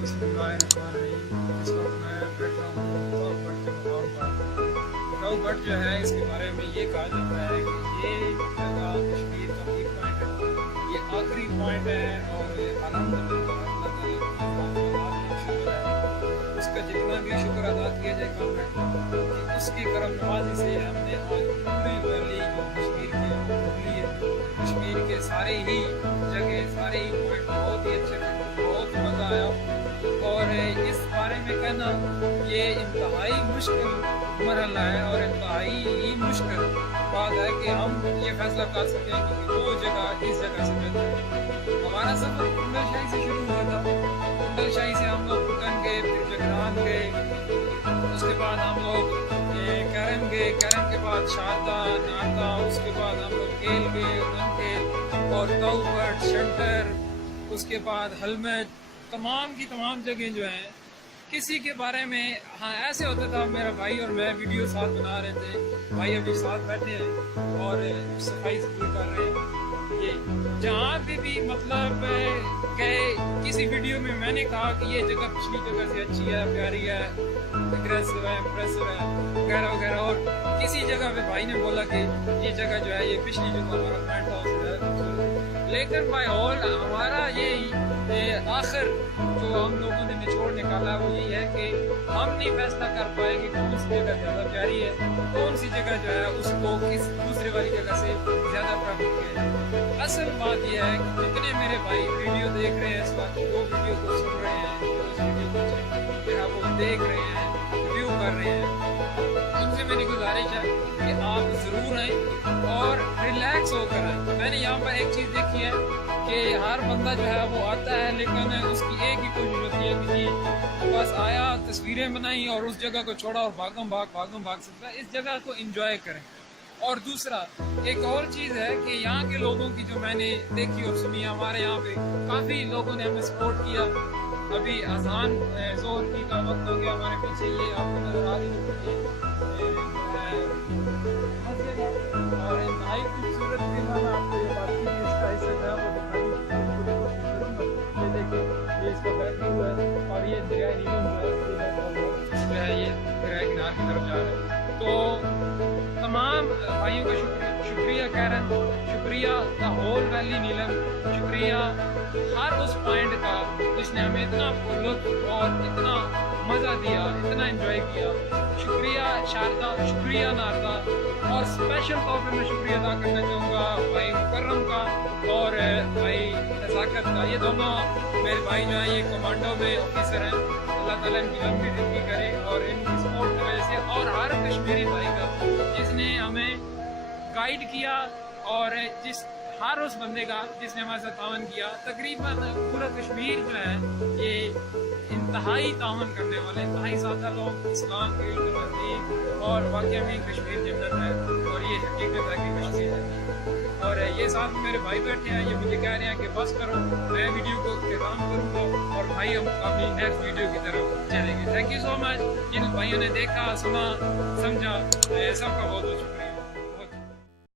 बिस्मिल्लाहिर्रहमानिर्रहीम। इस वक्त मैं बैठा हूँ काउगढ़ के मकाम पर। काउगढ़ जो है इसके बारे में ये कहा जाता है कि ये जगह कश्मीर का पीक पॉइंट है, ये आखिरी पॉइंट है और अल्हम्दुलिल्लाह शुक्र है। उसका जितना भी शुक्र अदा किया जाए काउगढ़ उसकी करम नवाजी से हमने आज पूरी वैली जो कश्मीर की कश्मीर के सारे ही जगह सारे ही पॉइंट बहुत ही अच्छे, बहुत मज़ा आया। और इस बारे में कहना ये इंतहाई मुश्किल मरहला है और इंतहाई ही मुश्किल बात है कि हम ये फैसला कर सकते हैं कि वो जगह इस जगह से बेहतर है। हमारा सफ़र कुंडल शाही से शुरू हुआ था। कुंडल शाही से हम लोग पुटन गए, फिर जगरान गए, उसके बाद हम लोग करम गए, करम के बाद शारदा नारदा, उसके बाद हम लोग केल गए, उनके और काउगढ़ शंकर, उसके बाद हलमत, तमाम की तमाम जगह जो हैं किसी के बारे में। हाँ, ऐसे होता था मेरा भाई और मैं वीडियो साथ बना रहे थे, भाई अभी साथ बैठे हैं और सफाई सफाई कर रहे हैं। ये जहाँ पे भी मतलब गए किसी वीडियो में मैंने कहा कि ये जगह पिछली जगह से अच्छी है, प्यारी है, एग्रेसिव है, इम्प्रेसिव है वगैरह वगैरह, और किसी जगह पे भाई ने बोला कि ये जगह जो है ये पिछली जगह हमारा पॉइंट हाउस है। लेकिन बाय ऑल हमारा ये आखिर जो हम लोगों ने निचोड़ निकाला वो यही है कि हम नहीं फैसला कर पाए कि कौन सी जगह ज़्यादा प्यारी है, कौन सी जगह जो है उसको किस दूसरे वाली जगह से ज़्यादा प्राप्त किया है। असल बात यह है कि जितने मेरे भाई वीडियो देख रहे हैं इस वक्त, वो वीडियो को सुन रहे हैं, जो इस वीडियो को जो है वो देख रहे हैं, रिव्यू कर रहे हैं, उनसे मेरी गुजारिश है कि आप ज़रूर आएँ और रिलैक्स होकर आएँ। मैंने यहाँ पर एक चीज़ देखी है कि हर बंदा जो है वो आता है लेकिन उसकी एक ही कोशिश होती है कि जी बस आया, तस्वीरें बनाई और उस जगह को छोड़ा और भागम भाग सकता है। इस जगह को एंजॉय करें। और दूसरा एक और चीज़ है कि यहाँ के लोगों की जो मैंने देखी और सुनी, हमारे यहाँ पे काफ़ी लोगों ने हमें सपोर्ट किया। अभी अजान जोहर की का वक्त हो गया, हमारे पीछे ये आपको नजर आ रही है और इंतहाई खूबसूरत भी मैंने आपको ये बात की इसका हिस्सा जो है वो दिखाई। ये देखिए ये इसका बैठा हुआ है और ये दरिया नीलम जो है ये दरिया किनारे की तरफ जा रहा है। तो तमाम भाइयों का शुक्रिया कैरन, शुक्रिया द होल वैली नीलम, शुक्रिया हर उस पॉइंट का जिसने हमें इतना लुत्फ और इतना मज़ा दिया, इतना एंजॉय किया। शुक्रिया शारदा, शुक्रिया नारदा, और स्पेशल तौर पर मैं शुक्रिया अदा करना चाहूँगा भाई मुकर्रम का और भाई नज़ाकत का। ये दोनों मेरे भाई जो हैं ये कमांडो में ऑफिसर हैं। अल्लाह ताला इनकी लंबी ज़िंदगी करे और इनकी सपोर्ट की वजह से, और हर कश्मीरी भाई का जिसने हमें गाइड किया और हर उस बंदे का जिसने हमारे साथ तावन किया। तकरीबन पूरा कश्मीर जो है ये इंतहाई तावन करने वाले, इंतहाई सादा लोग, इस्लाम के नज़दीक, और वाकई में कश्मीर जन्नत है और ये हकीकत है कि कश्मीर है। और ये साथ मेरे भाई बैठे हैं, ये मुझे कह रहे हैं कि बस करो, मैं वीडियो को काम करूँगा और भाई हम अपनी नेक्स्ट वीडियो की तरफ चलेंगे। थैंक यू सो मच जिन भाइयों ने देखा, सुना, समझा, सबका बहुत बहुत शुक्रिया।